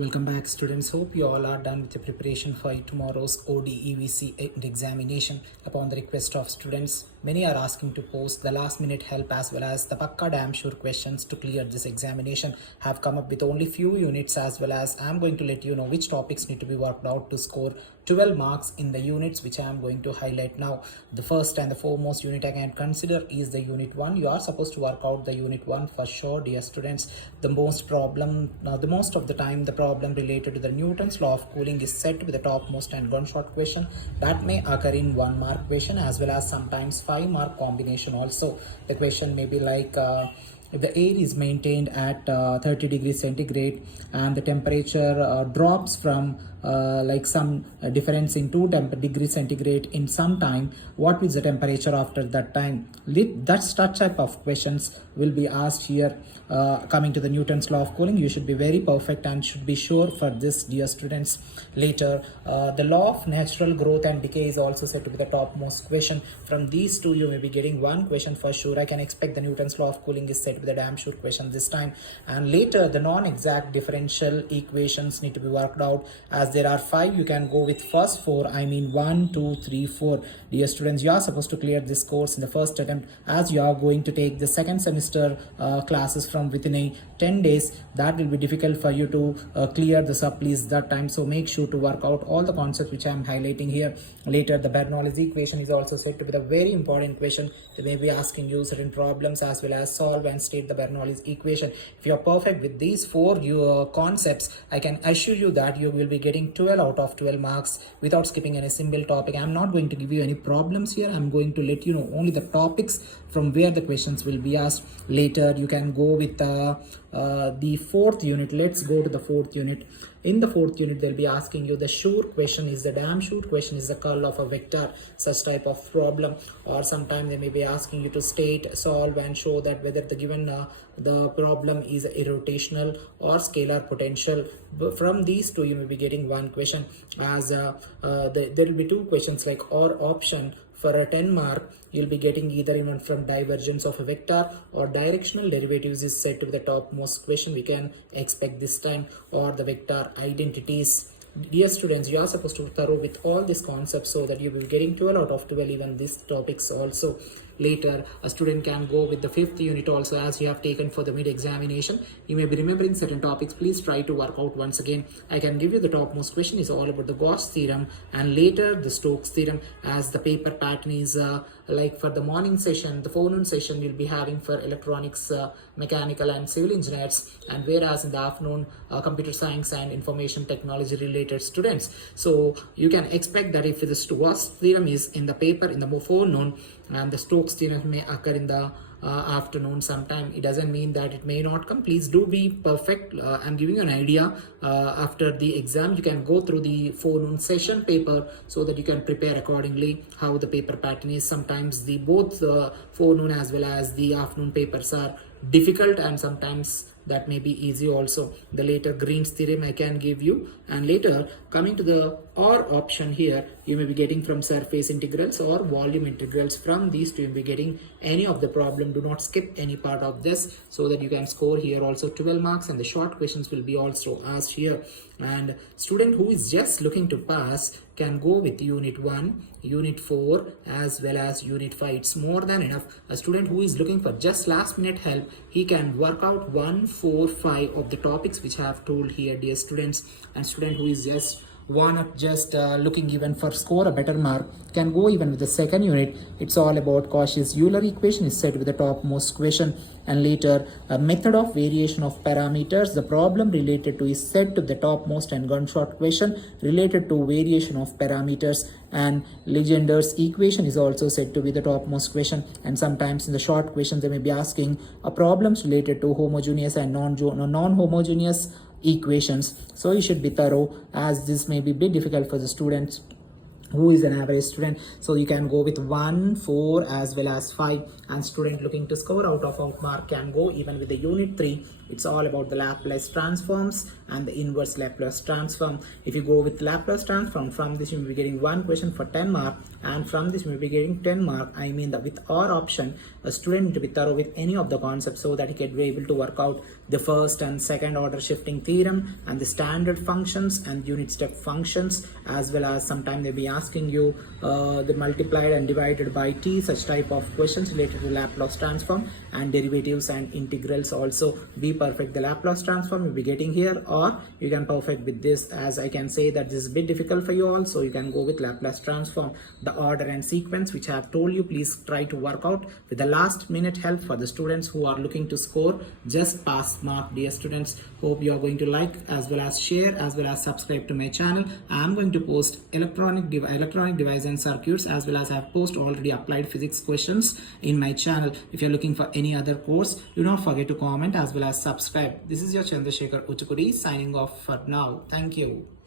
Welcome back, students. Hope you all are done with the preparation for tomorrow's Odevc examination. Upon the request of students, many are asking to post the last minute help as well as the Pakka damn sure questions to clear this examination. Have come up with only few units, as well as I'm going to let you know which topics need to be worked out to score 12 marks in the units which I am going to highlight now. The first and the foremost unit I can consider is the unit 1. You are supposed to work out the unit 1 for sure, dear students. The most of the time the problem related to the Newton's law of cooling is set to be the topmost and gunshot question that may occur in 1 mark question, as well as sometimes 5 mark combination also. The question may be like if the air is maintained at 30 degrees centigrade and the temperature drops from like some difference in 2 degrees centigrade in some time, what is the temperature after that time? That type of questions will be asked here. Coming to the Newton's law of cooling, you should be very perfect and should be sure for this, dear students. Later, the law of natural growth and decay is also said to be the topmost question. From these two, you may be getting 1 question for sure. I can expect the Newton's law of cooling is said to be the damn sure question this time. And later, the non-exact differential equations need to be worked out. As there are 5, you can go with first 4. I mean 1, 2, 3, 4. Dear students, you are supposed to clear this course in the first attempt, as you are going to take the second semester classes from within a 10 days. That will be difficult for you to clear the supplies that time. So make sure to work out all the concepts which I am highlighting here. Later, the Bernoulli's equation is also said to be the very important question. They may be asking you certain problems as well as solve and state the Bernoulli's equation. If you are perfect with these 4 concepts, I can assure you that you will be getting 12 out of 12 marks without skipping any single topic. I am not going to give you any problems here. I am going to let you know only the topics from where the questions will be asked. Later, you can go with the 4th unit. Let's go to the 4th unit. In the 4th unit, they'll be asking you the sure question is the damn sure question is the curl of a vector, such type of problem. Or sometime they may be asking you to state, solve and show that whether the given the problem is irrotational or scalar potential. From these two, you may be getting 1 question, as there will be 2 questions like or option. For a 10 mark, you'll be getting either even from divergence of a vector or directional derivatives is said to be the topmost question we can expect this time, or the vector identities. Dear students, you are supposed to thorough with all these concepts so that you will be getting 12 out of 12 even these topics also. Later, a student can go with the 5th unit also, as you have taken for the mid-examination. You may be remembering certain topics. Please try to work out once again. I can give you the topmost question is all about the Gauss theorem and later the Stokes theorem, as the paper pattern is like for the morning session, the forenoon session we'll be having for electronics, mechanical and civil engineers, and whereas in the afternoon computer science and information technology related students. So you can expect that if the Gauss theorem is in the paper in the forenoon and the Stokes theorem may occur in the afternoon sometime, it doesn't mean that it may not come. Please do be perfect. I'm giving you an idea. After the exam, you can go through the forenoon session paper so that you can prepare accordingly how the paper pattern is. Sometimes the both forenoon as well as the afternoon papers are difficult, and sometimes that may be easy also. The later Green's theorem I can give you, and later coming to the or option here, you may be getting from surface integrals or volume integrals. From these two, you may be getting any of the problem. Do not skip any part of this so that you can score here also 12 marks, and the short questions will be also asked here. And student who is just looking to pass can go with unit 1, unit 4 as well as unit 5. It's more than enough. A student who is looking for just last minute help, he can work out 1, 4, 5 of the topics which I have told here, dear students. And student who is just looking even for score a better mark can go even with the 2nd unit. It's all about Cauchy-Euler equation is said with the topmost question. And later, a method of variation of parameters, the problem related to is said to the topmost and gunshot question related to variation of parameters. And Legender's equation is also said to be the topmost question. And sometimes in the short questions, they may be asking problems related to homogeneous and non-homogeneous equations. So you should be thorough, as this may be a bit difficult for the students who is an average student. So you can go with 1, 4 as well as 5, and student looking to score out of mark can go even with the unit 3, It's all about the Laplace transforms and the inverse Laplace transform. If you go with Laplace transform, from this you will be getting one question for 10 mark, and from this you will be getting 10 mark. I mean that with our option, a student need to be thorough with any of the concepts so that he can be able to work out the first and second order shifting theorem and the standard functions and unit step functions, as well as sometime they'll be asking you the multiplied and divided by t, such type of questions related to Laplace transform, and derivatives and integrals also. Be perfect the Laplace transform you'll be getting here, or you can perfect with this, as I can say that this is a bit difficult for you all, so you can go with Laplace transform. The order and sequence which I have told you, please try to work out with the last minute help for the students who are looking to score just pass mark. Dear students, hope you are going to like as well as share as well as subscribe to my channel. I am going to post electronic device and circuits, as well as I have post already applied physics questions in my channel. If you are looking for any other course, do not forget to comment as well as subscribe. This is your Chandrasekhar Uchukuri signing off for now. Thank you.